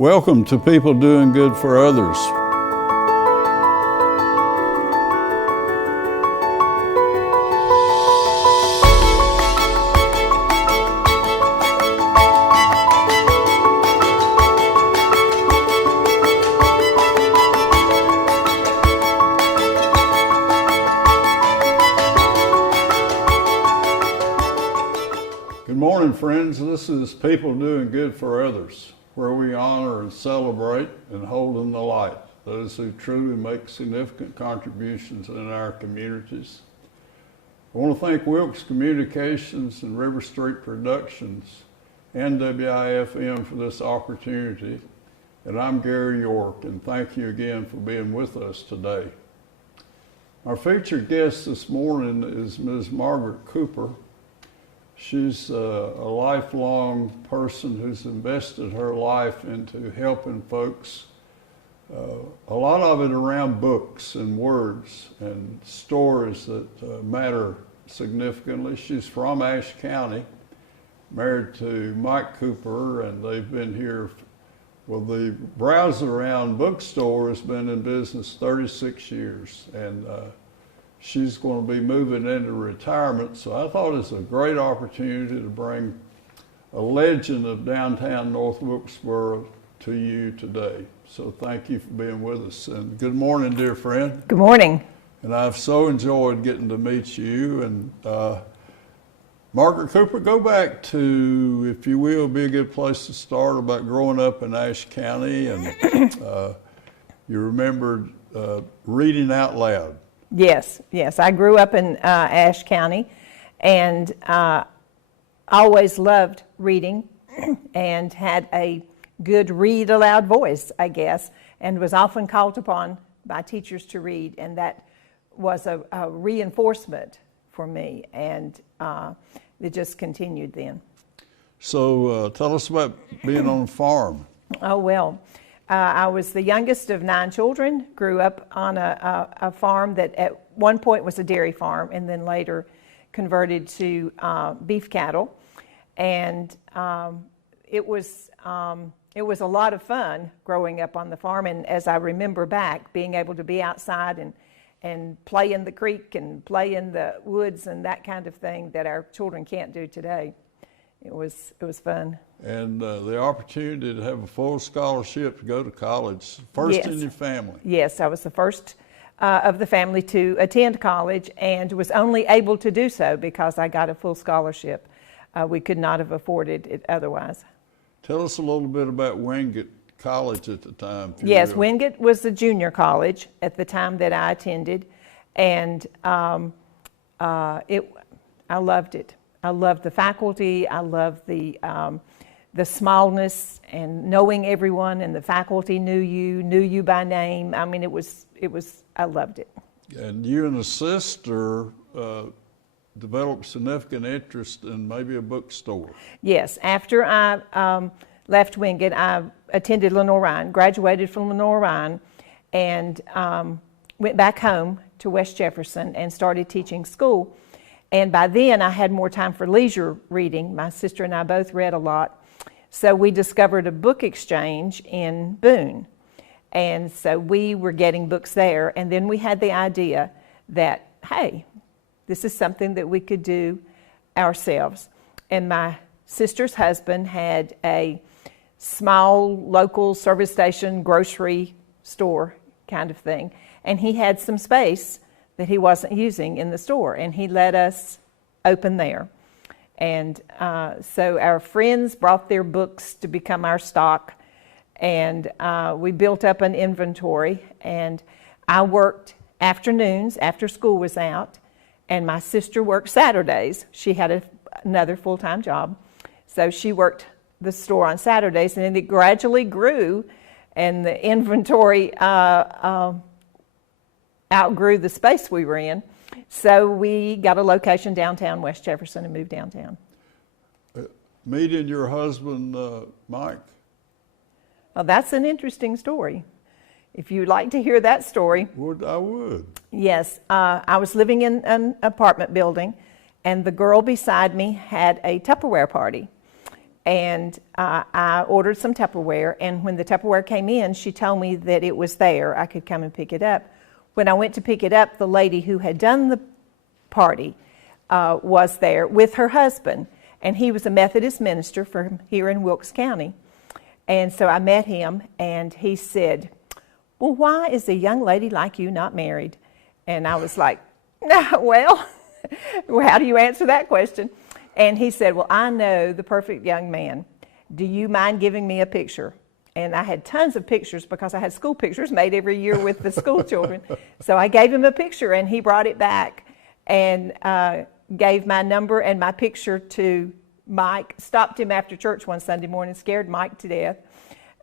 Welcome to People Doing Good for Others. Good morning, friends. This is People Doing Good for Others, where we honor and celebrate and hold in the light those who truly make significant contributions in our communities. I want to thank Wilkes Communications and River Street Productions and WIFM for this opportunity. And I'm Gary York, and thank you again for being with us today. Our featured guest this morning is Ms. Margaret Cooper. She's a lifelong person who's invested her life into helping folks, a lot of it around books and words and stories that matter significantly. She's from Ashe County, married to Mike Cooper, and they've been here. Well, the Browse Around bookstore has been in business 36 years, and she's going to be moving into retirement, so I thought it's a great opportunity to bring a legend of downtown North Wilkesboro to you today. So thank you for being with us, and good morning, dear friend. Good morning. And I've so enjoyed getting to meet you. And Margaret Cooper, go back to, if you will, be a good place to start about growing up in Ashe County, and you remembered reading out loud. Yes. I grew up in Ashe County, and always loved reading and had a good read aloud voice, I guess, and was often called upon by teachers to read, and that was a reinforcement for me, and it just continued then. So tell us about being on a farm. Oh, well. I was the youngest of 9 children, grew up on a farm that at one point was a dairy farm and then later converted to beef cattle. And it was a lot of fun growing up on the farm. And as I remember back, being able to be outside and play in the creek and play in the woods and that kind of thing that our children can't do today. It was fun. And the opportunity to have a full scholarship to go to college, first Yes. in your family. Yes, I was the first of the family to attend college, and was only able to do so because I got a full scholarship. We could not have afforded it otherwise. Tell us a little bit about Wingate College at the time. Yes, Wingate was the junior college at the time that I attended, and I loved it. I loved the faculty. I loved the smallness and knowing everyone, and the faculty knew you by name. I mean, I loved it. And you and a sister developed significant interest in maybe a bookstore. Yes, after I left Wingate, I attended Lenore-Ryan, graduated from Lenore-Ryan, and went back home to West Jefferson and started teaching school. And by then, I had more time for leisure reading. My sister and I both read a lot. So we discovered a book exchange in Boone. And so we were getting books there. And then we had the idea that, hey, this is something that we could do ourselves. And my sister's husband had a small local service station grocery store kind of thing. And he had some space that he wasn't using in the store, and he let us open there. And so our friends brought their books to become our stock, and we built up an inventory, and I worked afternoons after school was out, and my sister worked Saturdays. She had another full-time job, so she worked the store on Saturdays, and then it gradually grew, and the inventory outgrew the space we were in. So we got a location downtown West Jefferson and moved downtown. Meeting your husband, Mike? Well, that's an interesting story. If you'd like to hear that story. I would. Yes, I was living in an apartment building, and the girl beside me had a Tupperware party. And I ordered some Tupperware, and when the Tupperware came in, she told me that it was there. I could come and pick it up. When I went to pick it up, the lady who had done the party was there with her husband, and he was a Methodist minister from here in Wilkes County. And so I met him, and he said, "Well, why is a young lady like you not married?" And I was like, well, how do you answer that question? And he said, "Well, I know the perfect young man. Do you mind giving me a picture?" And I had tons of pictures because I had school pictures made every year with the school children. So I gave him a picture, and he brought it back and gave my number and my picture to Mike. Stopped him after church one Sunday morning, scared Mike to death,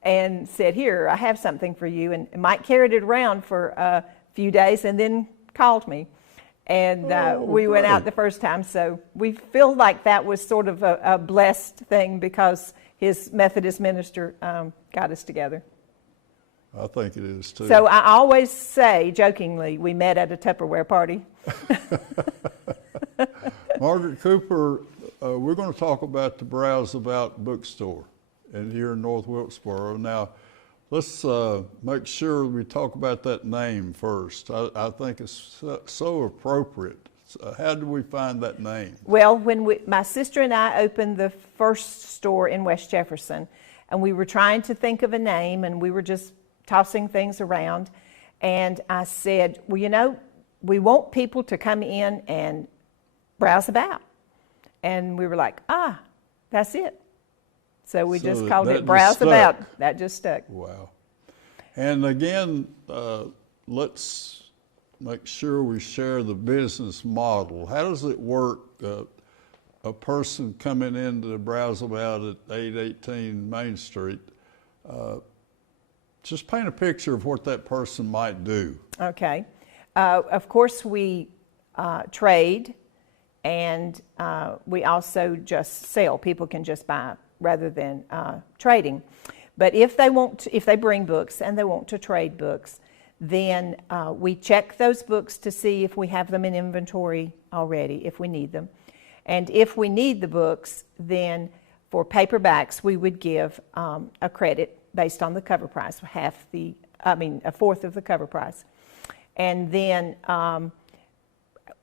and said, "Here, I have something for you." And Mike carried it around for a few days and then called me. And we went out the first time, so we feel like that was sort of a blessed thing because his Methodist minister got us together. I think it is too. So I always say, jokingly, we met at a Tupperware party. Margaret Cooper, we're going to talk about the Browse About bookstore and here in North Wilkesboro. Now, let's make sure we talk about that name first. I think it's so appropriate. How did we find that name? Well, when my sister and I opened the first store in West Jefferson, and we were trying to think of a name, and we were just tossing things around, and I said, "Well, you know, we want people to come in and browse about." And we were like, that's it. So we just called it Browse About. That just stuck. Wow. And again, let's make sure we share the business model. How does it work? A person coming into the Browse About at 818 Main Street, just paint a picture of what that person might do. Okay. Of course, we trade, and we also just sell. People can just buy rather than trading. But if they bring books and they want to trade books, then we check those books to see if we have them in inventory already, if we need them. And if we need the books, then for paperbacks, we would give a credit based on the cover price, a fourth of the cover price. And then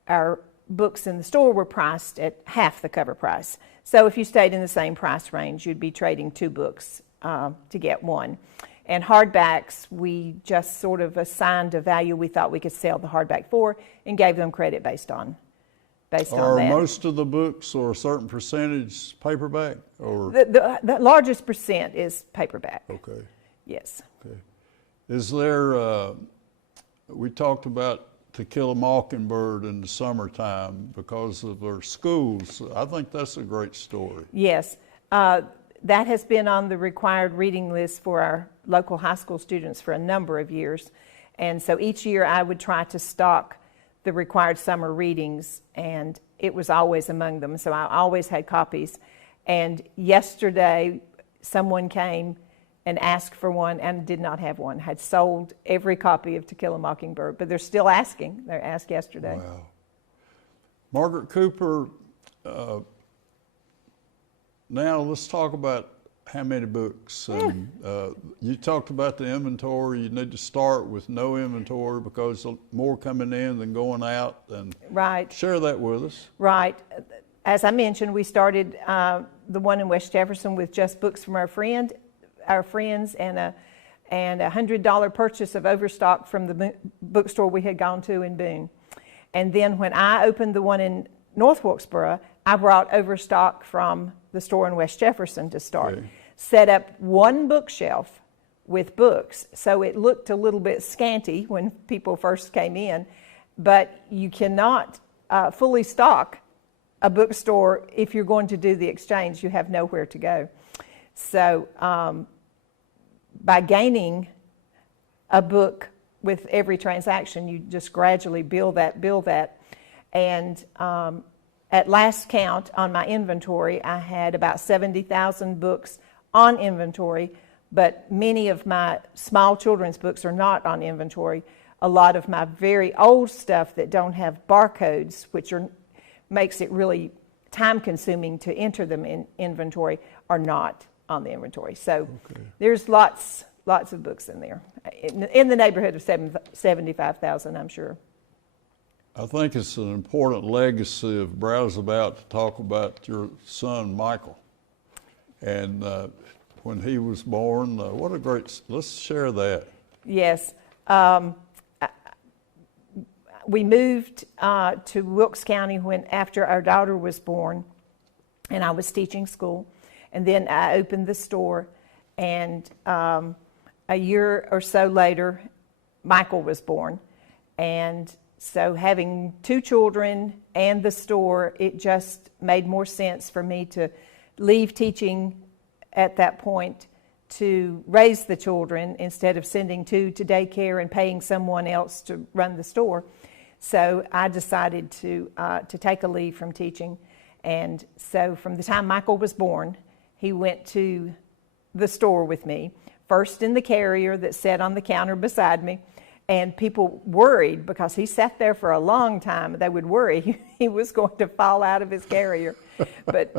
our books in the store were priced at half the cover price. So if you stayed in the same price range, you'd be trading 2 books to get 1. And hardbacks, we just sort of assigned a value we thought we could sell the hardback for and gave them credit based on that. Are most of the books or a certain percentage paperback? Or The largest percent is paperback. Okay. Yes. Okay. Is there, we talked about To Kill a Mockingbird in the summertime because of their schools. I think that's a great story. Yes. That has been on the required reading list for our local high school students for a number of years. And so each year I would try to stock the required summer readings, and it was always among them. So I always had copies. And yesterday someone came and asked for one and did not have one, had sold every copy of To Kill a Mockingbird, but they're still asking. They asked yesterday. Wow. Margaret Cooper, now let's talk about how many books. And, you talked about the inventory. You need to start with no inventory because more coming in than going out. And right. Share that with us. Right. As I mentioned, we started the one in West Jefferson with just books from our friends and a $100 purchase of overstock from the bookstore we had gone to in Boone. And then when I opened the one in North Wilkesboro, I brought overstock from the store in West Jefferson to start. Okay. Set up one bookshelf with books, so it looked a little bit scanty when people first came in, but you cannot fully stock a bookstore if you're going to do the exchange. You have nowhere to go. So by gaining a book with every transaction, you just gradually build that. And at last count on my inventory, I had about 70,000 books on inventory, but many of my small children's books are not on inventory. A lot of my very old stuff that don't have barcodes, which makes it really time-consuming to enter them in inventory, are not on the inventory. So there's lots of books in there, in the neighborhood of 75,000, I'm sure. I think it's an important legacy of Browse About to talk about your son, Michael. And when he was born, what a great, let's share that. Yes. We moved to Wilkes County after our daughter was born, and I was teaching school. And then I opened the store, and a year or so later, Michael was born. And so having two children and the store, it just made more sense for me to leave teaching at that point to raise the children instead of sending two to daycare and paying someone else to run the store. So I decided to take a leave from teaching. And so from the time Michael was born, he went to the store with me, first in the carrier that sat on the counter beside me. And people worried because he sat there for a long time. They would worry he was going to fall out of his carrier. But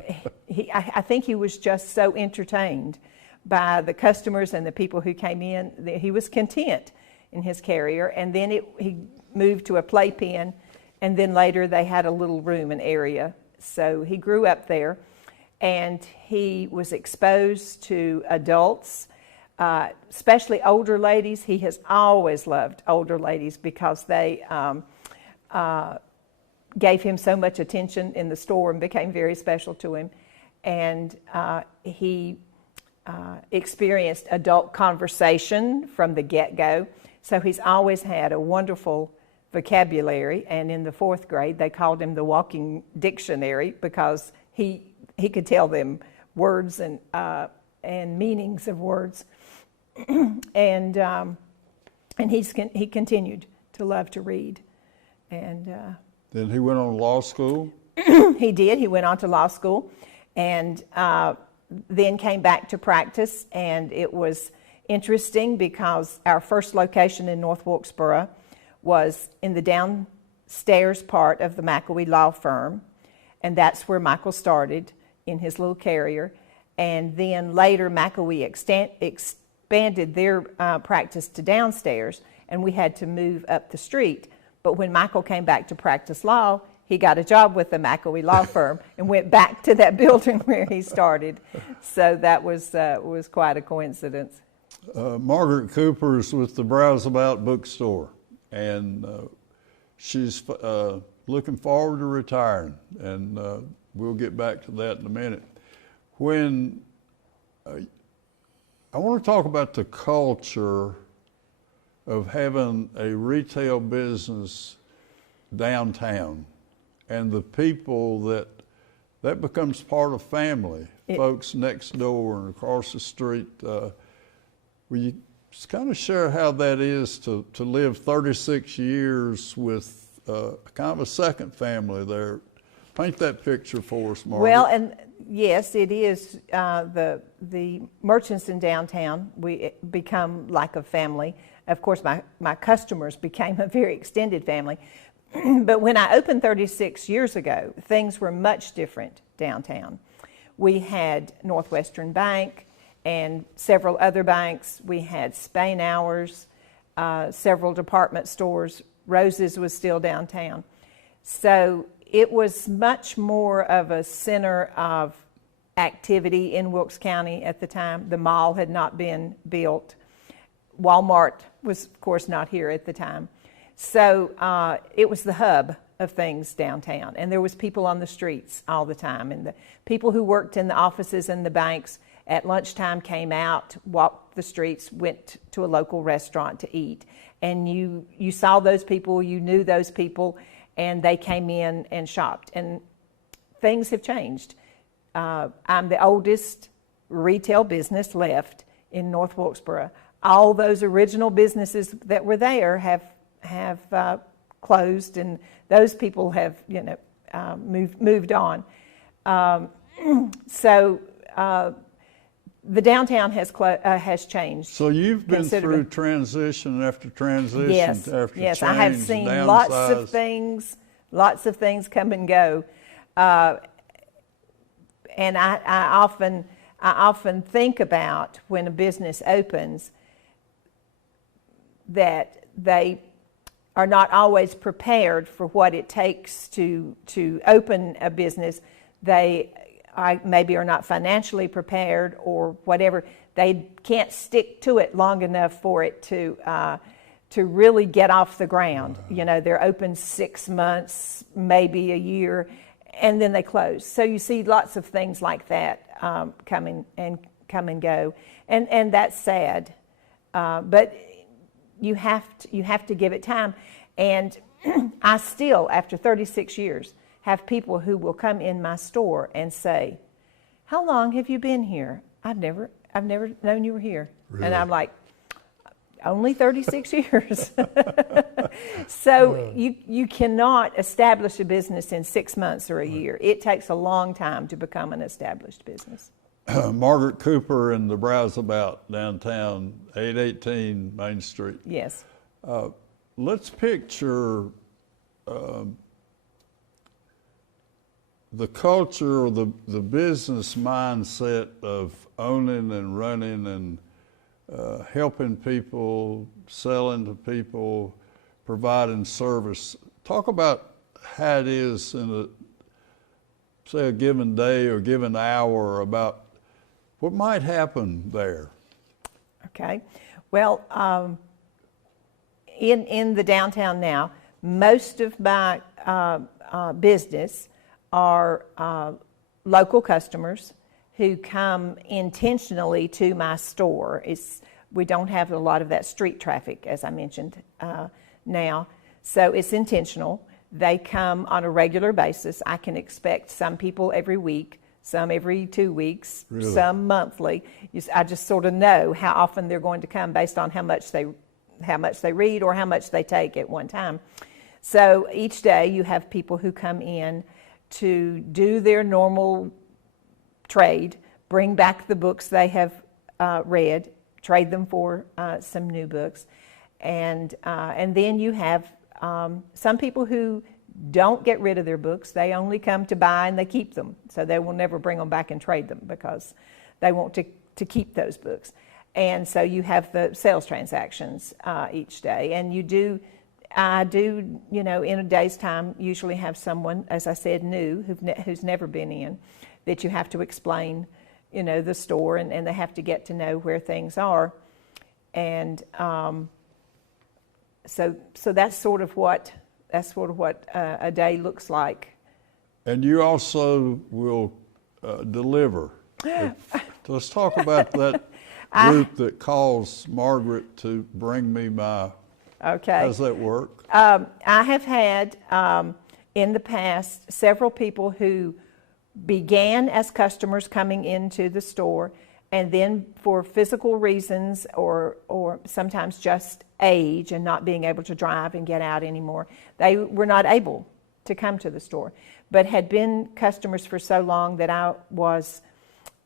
I think he was just so entertained by the customers and the people who came in that he was content in his carrier. And then he moved to a playpen, and then later they had a little room, an area. So he grew up there, and he was exposed to adults, especially older ladies. He has always loved older ladies because they gave him so much attention in the store and became very special to him. And he experienced adult conversation from the get-go. So he's always had a wonderful vocabulary, and in the 4th grade they called him the walking dictionary because he could tell them words and meanings of words. And he continued to love to read. And then he went on to law school? He did. He went on to law school, and then came back to practice. And it was interesting because our first location in North Wilkesboro was in the downstairs part of the McElwee Law Firm, and that's where Michael started in his little carrier. And then later McElwee expanded their practice to downstairs, and we had to move up the street. But when Michael came back to practice law, he got a job with the McElwee Law Firm and went back to that building where he started. So that was quite a coincidence. Margaret Cooper is with the Browse About bookstore, and she's looking forward to retiring, and we'll get back to that in a minute. When I want to talk about the culture of having a retail business downtown and the people that becomes part of family, folks next door and across the street. Will you just kind of share how that is to live 36 years with kind of a second family there? Paint that picture for us, Margaret. Well, and yes, it is. The merchants in downtown, we become like a family. Of course, my customers became a very extended family. But when I opened 36 years ago, things were much different downtown. We had Northwestern Bank and several other banks. We had Spain Hours, several department stores. Rose's was still downtown. So it was much more of a center of activity in Wilkes County at the time. The mall had not been built. Walmart was, of course, not here at the time. So it was the hub of things downtown. And there was people on the streets all the time. And the people who worked in the offices and the banks at lunchtime came out, walked the streets, went to a local restaurant to eat. And you saw those people, you knew those people, and they came in and shopped. And things have changed. I'm the oldest retail business left in North Wilkesboro. All those original businesses that were there have closed, and those people have moved on. So the downtown has changed. So you've been through transition after transition after change. Yes, I have seen lots of things come and go. And I often I often think about when a business opens that they are not always prepared for what it takes to open a business. They maybe are not financially prepared or whatever. They can't stick to it long enough for it to really get off the ground. You know, they're open 6 months, maybe a year, and then they close. So you see lots of things like that come and go, and that's sad. But you have to give it time. And I still, after 36 years, have people who will come in my store and say, "How long have you been here? I've never known you were here." Really? And I'm like, "Only 36 years." So you cannot establish a business in 6 months or a year. It takes a long time to become an established business. Margaret Cooper in the Browseabout downtown, 818 Main Street. Yes. Let's picture the culture or the business mindset of owning and running and helping people, selling to people, providing service. Talk about how it is in say a given day or given hour, about what might happen there. Okay. Well, in the downtown now, most of my business are local customers who come intentionally to my store. We don't have a lot of that street traffic, as I mentioned now, so it's intentional. They come on a regular basis. I can expect some people every week, some every 2 weeks, really? Some monthly. I just sort of know how often they're going to come based on how much they read or how much they take at one time. So each day you have people who come in to do their normal trade, bring back the books they have read, trade them for some new books, and then you have some people who don't get rid of their books. They only come to buy and they keep them, so they will never bring them back and trade them because they want to keep those books. And so you have the sales transactions each day, and I do, you know, in a day's time, usually have someone, as I said, new, who's never been in, that you have to explain, you know, the store, and they have to get to know where things are. And so that's sort of what a day looks like. And you also will deliver. Let's talk about that group that calls Margaret to bring me my. Okay. How does that work? I have had in the past several people who began as customers coming into the store, and then for physical reasons or sometimes just age and not being able to drive and get out anymore, they were not able to come to the store, but had been customers for so long that I was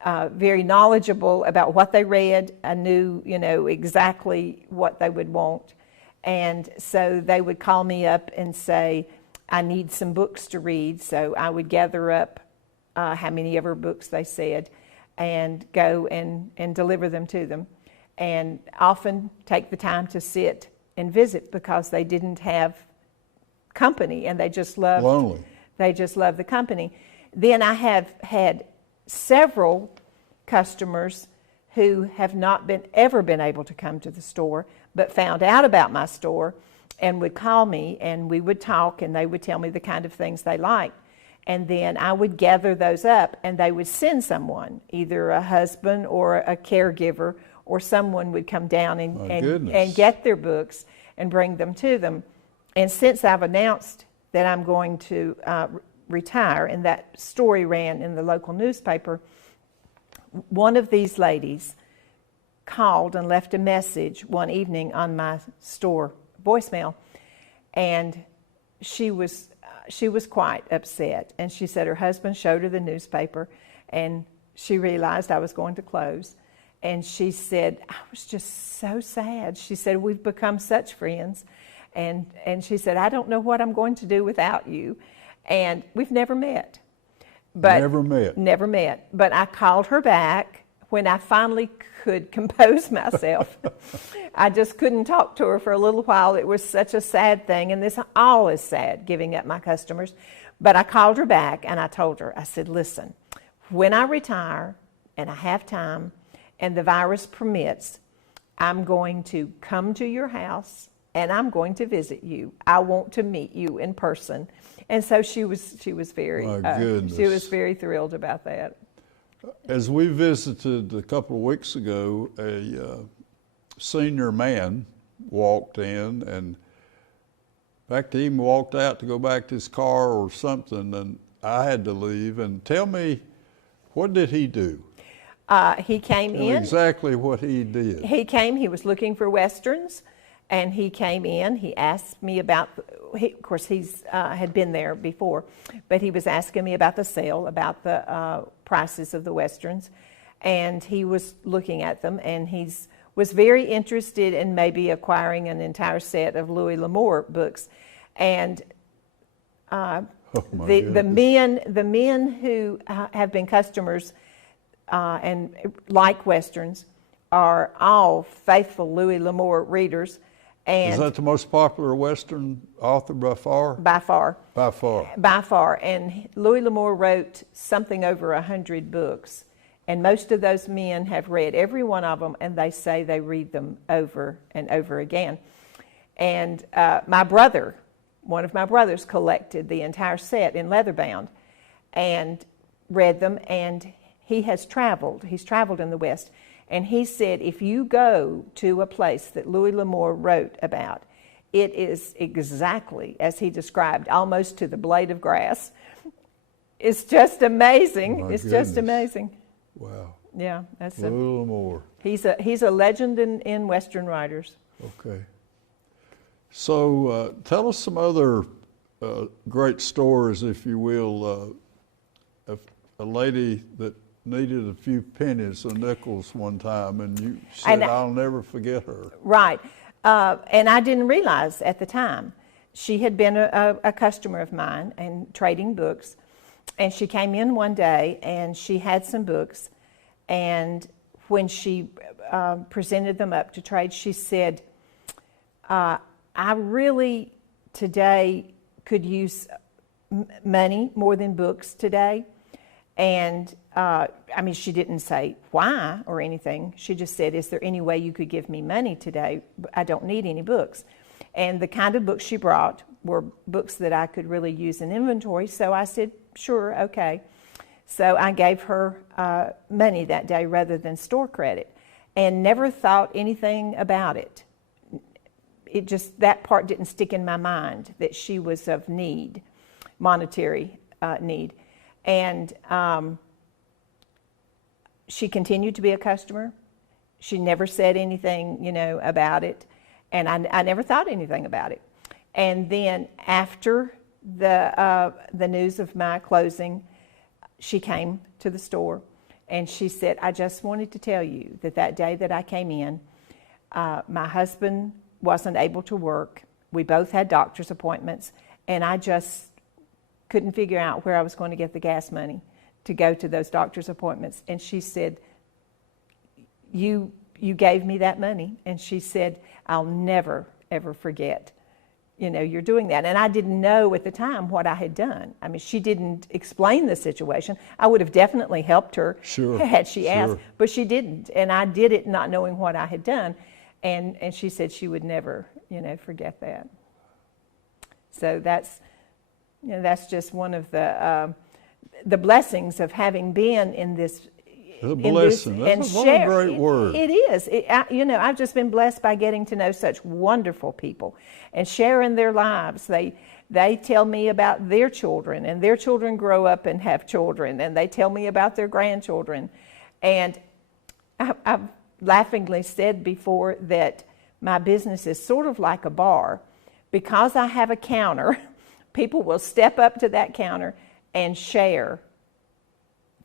very knowledgeable about what they read. I knew, you know, exactly what they would want. And so they would call me up and say, "I need some books to read." So I would gather up how many ever books they said and go and deliver them to them. And often take the time to sit and visit because they didn't have company and they just loved lonely. They just loved the company. Then I have had several customers who have not ever been able to come to the store, but found out about my store and would call me, and we would talk, and they would tell me the kind of things they liked. And then I would gather those up, and they would send someone, either a husband or a caregiver, or someone would come down and get their books and bring them to them. And since I've announced that I'm going to retire, and that story ran in the local newspaper, one of these ladies called and left a message one evening on my store voicemail, and she was quite upset. And she said her husband showed her the newspaper, and she realized I was going to close. And she said, "I was just so sad." She said, "We've become such friends." And she said, "I don't know what I'm going to do without you." And we've never met. Never met. Never met. But I called her back when I finally could compose myself, I just couldn't talk to her for a little while. It was such a sad thing, and this all is sad, giving up my customers. But I called her back and I told her, I said, listen, when I retire and I have time and the virus permits, I'm going to come to your house and I'm going to visit you. I want to meet you in person. And so she was very she was very thrilled about that. As we visited a couple of weeks ago, a senior man walked in, and in fact, he even walked out to go back to his car or something, and I had to leave. And tell me, what did he do? He came in. Exactly what he did. He was looking for Westerns, and he came in. He asked me about, of course, he's had been there before, but he was asking me about the sale, about the prices of the Westerns, and he was looking at them, and was very interested in maybe acquiring an entire set of Louis L'Amour books. And the men who have been customers and like Westerns are all faithful Louis L'Amour readers. And is that the most popular Western author by far? By far. By far. By far. And Louis L'Amour wrote something over 100 books. And most of those men have read every one of them, and they say they read them over and over again. And one of my brothers collected the entire set in leatherbound and read them, and he has traveled. He's traveled in the West. And he said, if you go to a place that Louis L'Amour wrote about, it is exactly as he described, almost to the blade of grass. It's just amazing. It's just amazing. Wow. Yeah, that's Louis L'Amour. He's a legend in Western writers. Okay. So tell us some other great stories, if you will. A lady that needed a few pennies or nickels one time, and you said, I'll never forget her. Right. And I didn't realize at the time. She had been a customer of mine and trading books. And she came in one day and she had some books. And when she presented them up to trade, she said, I really today could use money more than books today. And she didn't say why or anything. She just said, is there any way you could give me money today? I don't need any books. And the kind of books she brought were books that I could really use in inventory. So I said, sure, okay. So I gave her money that day rather than store credit, and never thought anything about it. That part didn't stick in my mind, that she was of need, monetary need. And she continued to be a customer. She never said anything, about it. And I never thought anything about it. And then after the news of my closing, she came to the store and she said, I just wanted to tell you that day that I came in, my husband wasn't able to work. We both had doctor's appointments, and I just couldn't figure out where I was going to get the gas money to go to those doctor's appointments. And she said, you gave me that money. And she said, I'll never, ever forget, you're doing that. And I didn't know at the time what I had done. She didn't explain the situation. I would have definitely helped her had she asked, but she didn't. And I did it not knowing what I had done. And she said she would never, forget that. So that's just one of the blessings of having been in this. A blessing. That's a great word. It is. I've just been blessed by getting to know such wonderful people and sharing their lives. They tell me about their children, and their children grow up and have children, and they tell me about their grandchildren. And I've laughingly said before that my business is sort of like a bar. Because I have a counter, people will step up to that counter and share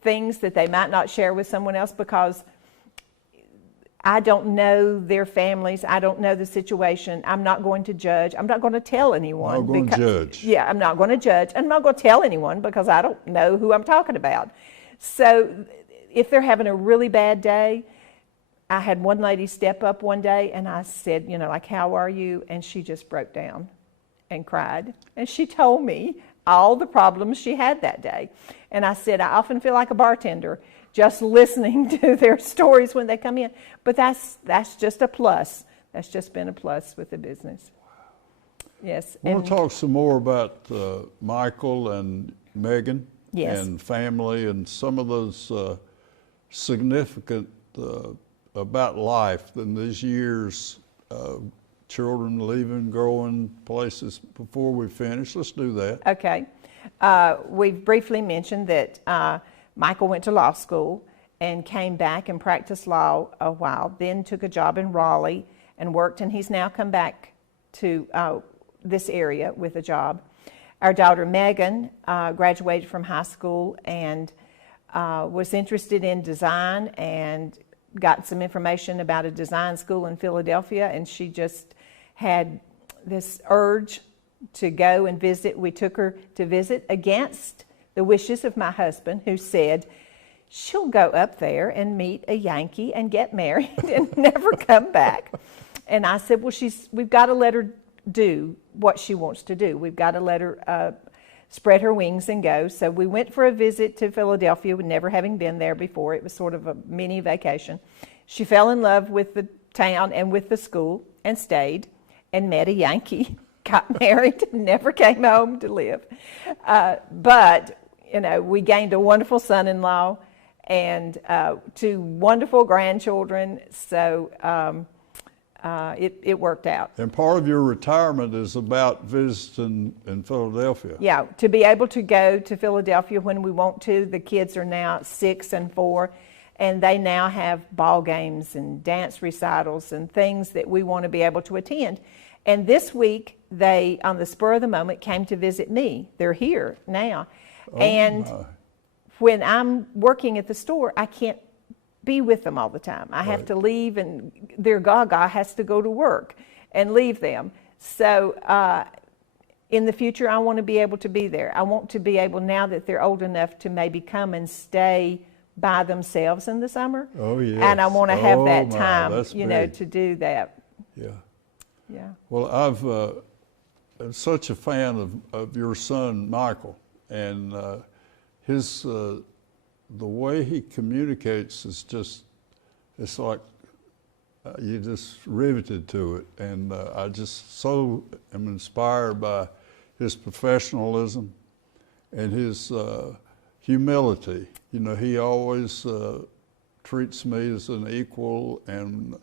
things that they might not share with someone else, because I don't know their families. I don't know the situation. I'm not going to judge. I'm not going to tell anyone. I'm not going to judge. Yeah, I'm not going to judge. I'm not going to tell anyone because I don't know who I'm talking about. So if they're having a really bad day, I had one lady step up one day and I said, like, how are you? And she just broke down and cried. And she told me all the problems she had that day. And I said, I often feel like a bartender just listening to their stories when they come in. But that's just a plus. That's just been a plus with the business. Yes. I want to talk some more about Michael and Megan. Yes. And family and some of those significant about life in these years, children leaving, growing places. Before we finish, let's do that. Okay. We've briefly mentioned that Michael went to law school and came back and practiced law a while, then took a job in Raleigh and worked, and he's now come back to this area with a job. Our daughter Megan graduated from high school and was interested in design and got some information about a design school in Philadelphia, and she just had this urge to go and visit. We took her to visit against the wishes of my husband, who said she'll go up there and meet a Yankee and get married and never come back. And I said, well, we've got to let her do what she wants to do. We've got to let her spread her wings and go. So we went for a visit to Philadelphia, never having been there before. It was sort of a mini vacation. She fell in love with the town and with the school and stayed and met a Yankee, got married, never came home to live. But, we gained a wonderful son-in-law and 2 wonderful grandchildren. So it worked out. And part of your retirement is about visiting in Philadelphia. Yeah, to be able to go to Philadelphia when we want to. The kids are now 6 and 4, and they now have ball games and dance recitals and things that we want to be able to attend. And this week, they, on the spur of the moment, came to visit me. They're here now. Oh, and when I'm working at the store, I can't be with them all the time. I have to leave, and their gaga has to go to work and leave them. So in the future, I want to be able to be there. I want to be able, now that they're old enough, to maybe come and stay by themselves in the summer. Oh, yes. And I want to have that my, time, that's to do that. Yeah. Yeah. Well, I'm such a fan of your son, Michael, and his the way he communicates is just, it's like you just riveted to it. And I just so am inspired by his professionalism and his humility. He always treats me as an equal, and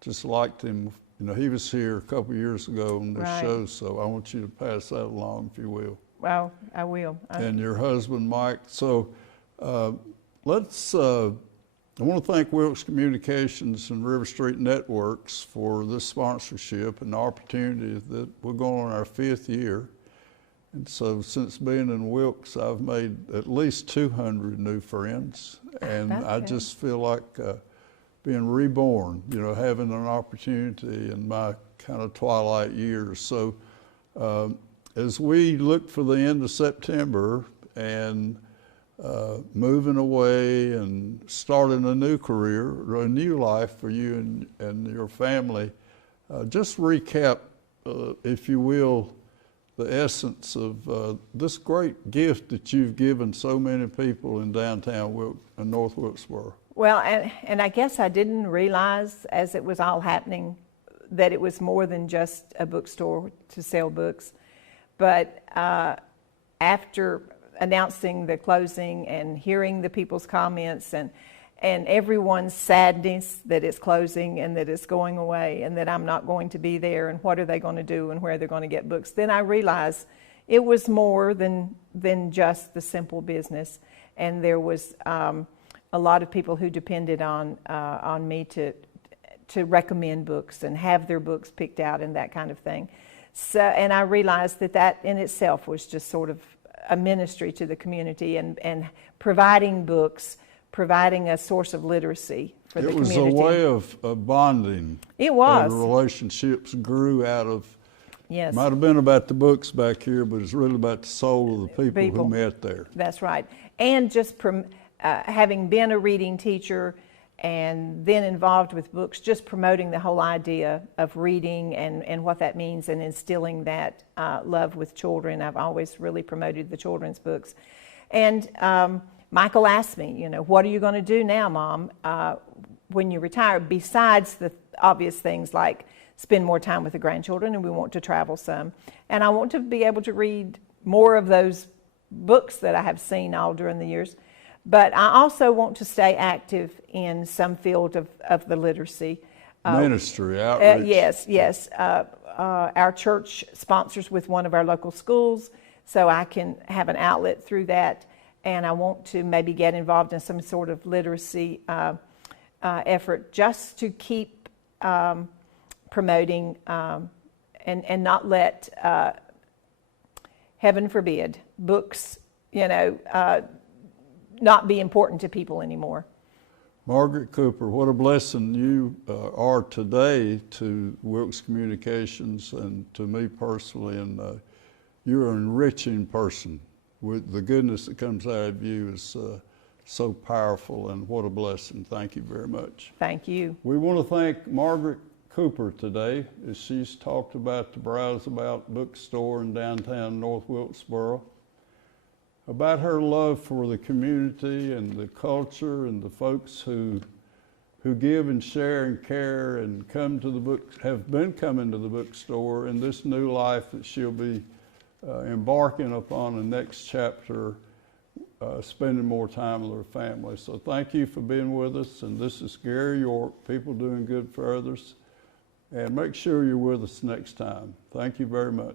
just liked him. He was here a couple years ago on this show, so I want you to pass that along, if you will. Well, I will. And your husband, Mike. So I want to thank Wilkes Communications and River Street Networks for this sponsorship and the opportunity that we're going on our 5th year. And so since being in Wilkes, I've made at least 200 new friends. And I just feel like being reborn, having an opportunity in my kind of twilight years. So as we look for the end of September and moving away and starting a new career, a new life for you and your family, just recap, if you will, the essence of this great gift that you've given so many people in downtown North Wilkesboro. Well, and I guess I didn't realize as it was all happening that it was more than just a bookstore to sell books. But after announcing the closing and hearing the people's comments and everyone's sadness that it's closing and that it's going away and that I'm not going to be there and what are they going to do and where they're going to get books, then I realized it was more than just the simple business. And there was a lot of people who depended on me to recommend books and have their books picked out and that kind of thing. So, and I realized that in itself was just sort of a ministry to the community and providing books, providing a source of literacy for the community. It was a way of bonding. It was. The relationships grew out of, yes. Might have been about the books back here, but it's really about the soul of the people who met there. That's right. And just having been a reading teacher and then involved with books, just promoting the whole idea of reading and what that means and instilling that love with children. I've always really promoted the children's books. And Michael asked me, you know, what are you going to do now, Mom, when you retire, besides the obvious things like spend more time with the grandchildren, and we want to travel some. And I want to be able to read more of those books that I have seen all during the years. But I also want to stay active in some field of the literacy. Ministry, outreach. Yes. Our church sponsors with one of our local schools, so I can have an outlet through that. And I want to maybe get involved in some sort of literacy effort just to keep promoting and not let, heaven forbid, books, you know, not be important to people anymore. Margaret Cooper, what a blessing you are today to Wilkes Communications and to me personally. And you're an enriching person. With the goodness that comes out of you is so powerful, and what a blessing. Thank you very much. Thank you. We want to thank Margaret Cooper today as she's talked about the Browse About bookstore in downtown North Wilkesboro, about her love for the community and the culture and the folks who give and share and care and have been coming to the bookstore in this new life that she'll be embarking upon the next chapter, spending more time with her family. So thank you for being with us. And this is Gary York, People Doing Good for Others. And make sure you're with us next time. Thank you very much.